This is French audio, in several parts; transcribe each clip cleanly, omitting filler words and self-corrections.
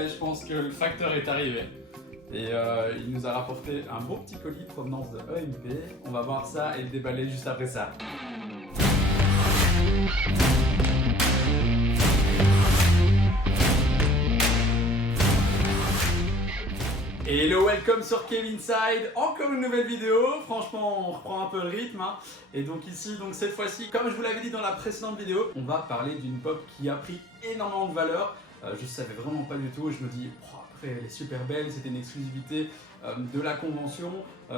et je pense que le facteur est arrivé. Et il nous a rapporté un beau petit colis provenance de EMP. On va voir ça et le déballer juste après ça. Hello, welcome sur Kevinside, encore une nouvelle vidéo. Franchement, on reprend un peu le rythme, hein. Et donc ici, cette fois-ci, comme je vous l'avais dit dans la précédente vidéo, on va parler d'une pop qui a pris énormément de valeur. Je savais vraiment pas du tout, je me dis, après elle est super belle, c'était une exclusivité de la convention.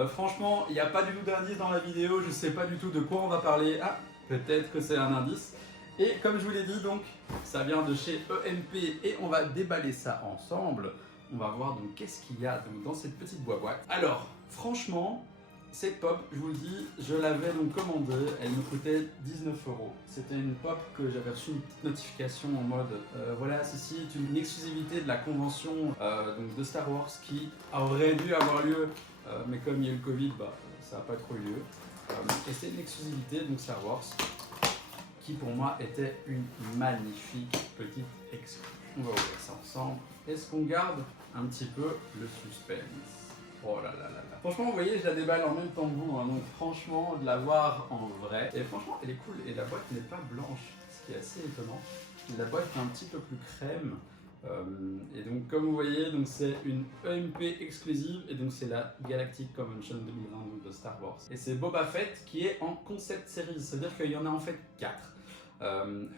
Franchement, il n'y a pas du tout d'indice dans la vidéo, je sais pas du tout de quoi on va parler. Ah, peut-être que c'est un indice. Et comme je vous l'ai dit, donc, ça vient de chez EMP et on va déballer ça ensemble. On va voir donc qu'est-ce qu'il y a donc dans cette petite boîte. Alors, franchement, cette pop, je vous le dis, je l'avais donc commandée, elle me coûtait 19 €. C'était une pop que j'avais reçu une petite notification en mode voilà, ceci est une exclusivité de la convention donc de Star Wars qui aurait dû avoir lieu, mais comme il y a eu le Covid, ça n'a pas trop eu lieu. Et c'est une exclusivité donc Star Wars qui pour moi était une magnifique petite exclu. On va ouvrir ça ensemble. Est-ce qu'on garde un petit peu le suspense? Oh là là là là. Franchement, vous voyez, je la déballe en même temps que vous, hein, donc franchement, de la voir en vrai. Et franchement, elle est cool. Et la boîte n'est pas blanche, ce qui est assez étonnant. La boîte est un petit peu plus crème. Et donc, comme vous voyez, c'est une EMP exclusive. Et donc, c'est la Galactic Convention 2020 de Star Wars. Et c'est Boba Fett qui est en concept series. C'est-à-dire qu'il y en a en fait 4.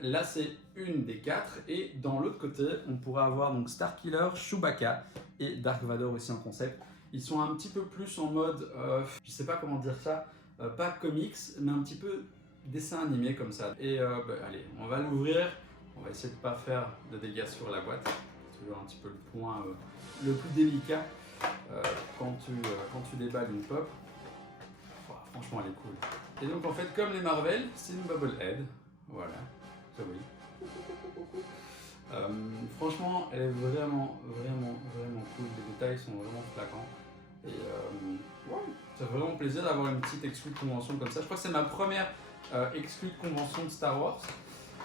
Là c'est une des 4 et dans l'autre côté on pourrait avoir donc Starkiller, Chewbacca et Dark Vador aussi en concept. Ils sont un petit peu plus en mode, je sais pas comment dire ça, pas comics mais un petit peu dessin animé comme ça. Et allez, on va l'ouvrir, on va essayer de pas faire de dégâts sur la boîte. C'est toujours un petit peu le point le plus délicat quand tu déballes une pop. Franchement elle est cool. Et donc en fait comme les Marvel, c'est une Bubblehead. Voilà, ça oui. Franchement, elle est vraiment cool. Les détails sont vraiment flaquants. Et ouais, ça fait vraiment plaisir d'avoir une petite exclue de convention comme ça. Je crois que c'est ma première exclue de convention de Star Wars.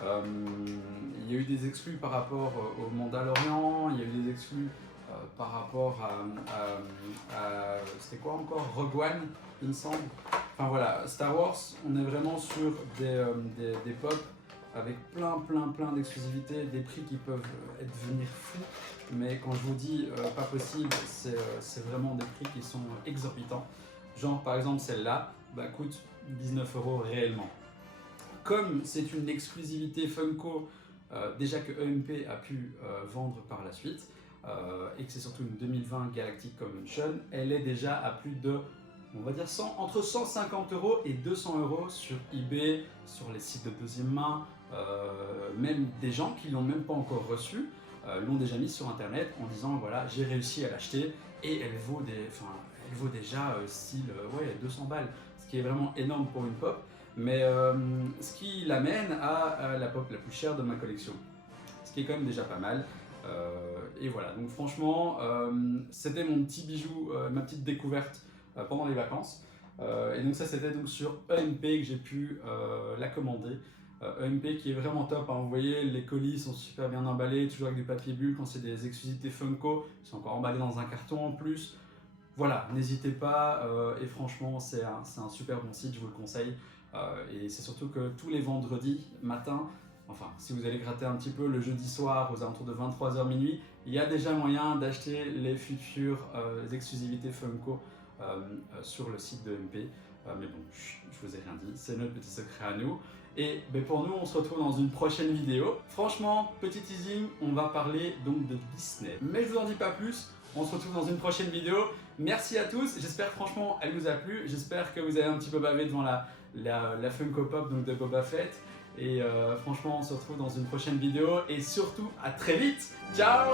Il y a eu des exclus par rapport au Mandalorian, il y a eu des exclus par rapport à c'était quoi encore, Rogue One, il me semble. Enfin voilà, Star Wars, on est vraiment sur des pop avec plein d'exclusivités, des prix qui peuvent devenir fous. Mais quand je vous dis pas possible, c'est vraiment des prix qui sont exorbitants. Genre par exemple celle-là coûte 19 € réellement. Comme c'est une exclusivité Funko, déjà que EMP a pu vendre par la suite, et que c'est surtout une 2020 Galactic Convention, elle est déjà à plus de, on va dire, entre 150 € et 200 € sur eBay, sur les sites de deuxième main, même des gens qui l'ont même pas encore reçu, l'ont déjà mis sur internet en disant voilà, j'ai réussi à l'acheter et elle vaut déjà style 200 balles, ce qui est vraiment énorme pour une pop. Mais ce qui l'amène à la pop la plus chère de ma collection, ce qui est quand même déjà pas mal. Et voilà, donc franchement, c'était mon petit bijou, ma petite découverte pendant les vacances. Et donc ça c'était donc sur EMP que j'ai pu la commander. EMP qui est vraiment top, hein. Vous voyez, les colis sont super bien emballés, toujours avec du papier bulle. Quand c'est des exclusivités Funko, ils sont encore emballés dans un carton en plus. Voilà, n'hésitez pas, et franchement c'est un super bon site, je vous le conseille. Et c'est surtout que tous les vendredis matin, enfin si vous allez gratter un petit peu le jeudi soir aux alentours de 23 h minuit, il y a déjà moyen d'acheter les futures exclusivités Funko sur le site de MP. Mais bon, je vous ai rien dit, c'est notre petit secret à nous. Et pour nous, on se retrouve dans une prochaine vidéo. Franchement, petit teasing, on va parler donc de Disney. Mais je vous en dis pas plus, on se retrouve dans une prochaine vidéo. Merci à tous, j'espère franchement elle vous a plu. J'espère que vous avez un petit peu bavé devant la Funko Pop donc de Boba Fett. Et franchement, on se retrouve dans une prochaine vidéo. Et surtout, à très vite. Ciao!